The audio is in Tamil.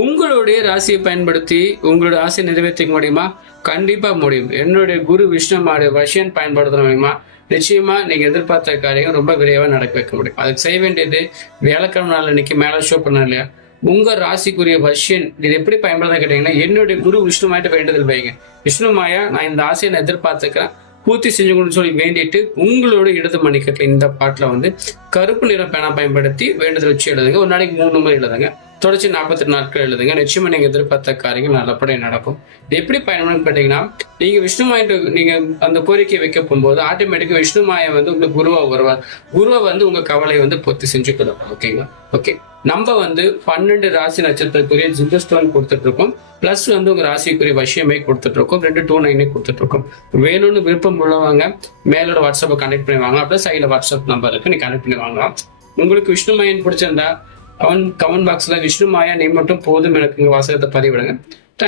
உங்களுடைய ராசியை பயன்படுத்தி உங்களுடைய ஆசையை நிறைவேற்றிக்க முடியுமா? கண்டிப்பா முடியும். என்னுடைய குரு விஷ்ணுமாவுடைய வசியன் பயன்படுத்த முடியுமா? நிச்சயமா நீங்க எதிர்பார்த்த காரியம் ரொம்ப விரைவா நடக்க வைக்க முடியும். அதுக்கு செய்ய வேண்டியது வியாழக்கிழமை நாள் இன்னைக்கு மேல ஷோ பண்ண இல்லையா, உங்க ராசிக்குரிய வசியன் இது எப்படி பயன்படுத்த கேட்டீங்கன்னா, என்னுடைய குரு விஷ்ணுமாயிட்ட வேண்டுதல் வைங்க. விஷ்ணுமாயா, நான் இந்த ஆசையை நான் எதிர்பார்த்துக்கிறேன், பூர்த்தி செஞ்சுக்கணும்னு சொல்லி வேண்டிட்டு உங்களோட இடது மணிக்கட்டில் இந்த பாட்டுல கருப்பு நிற பேனா பயன்படுத்தி வேண்டுதல் வச்சு எழுதுங்க. ஒரு நாளைக்கு 3 முறை எழுதுங்க. தொடர்ச்சி 48 நாட்கள் எழுதுங்க. நிச்சயமா நீங்க எதிர்பார்த்த காரியங்கள் நல்லபடியாக நடக்கும். இது எப்படி பயன்படும் கேட்டீங்கன்னா, நீங்க விஷ்ணுமாயிட்டு நீங்க அந்த கோரிக்கையை வைக்க போகும்போது ஆட்டோமேட்டிக்கா விஷ்ணுமாயை உங்களுக்கு குருவா வருவார். குருவை உங்க கவலையை பூர்த்தி செஞ்சுக்கணும். ஓகேங்களா? ஓகே, நம்ம 12 ராசி நட்சத்திரத்துக்குரிய ஜிந்தஸ்டோன் கொடுத்துட்டு இருக்கோம். பிளஸ் உங்க ராசிக்குரிய வசியமை கொடுத்துட்டு இருக்கோம். 229 கொடுத்துட்டு இருக்கோம். வேணும்னு விருப்பம் உள்ளவங்க மேலோட வாட்ஸ்அப்பை கனெக்ட் பண்ணி வாங்கலாம். அப்படியே சைட்ல வாட்ஸ்அப் நம்பர் இருக்கு, நீ கனெக்ட் பண்ணி வாங்கலாம். உங்களுக்கு விஷ்ணுமாயன் பிடிச்சிருந்தா கமெண்ட் பாக்ஸ்ல விஷ்ணுமாயா நீ மட்டும் போதும் எனக்கு வாசகத்தை பதிவிடுங்க.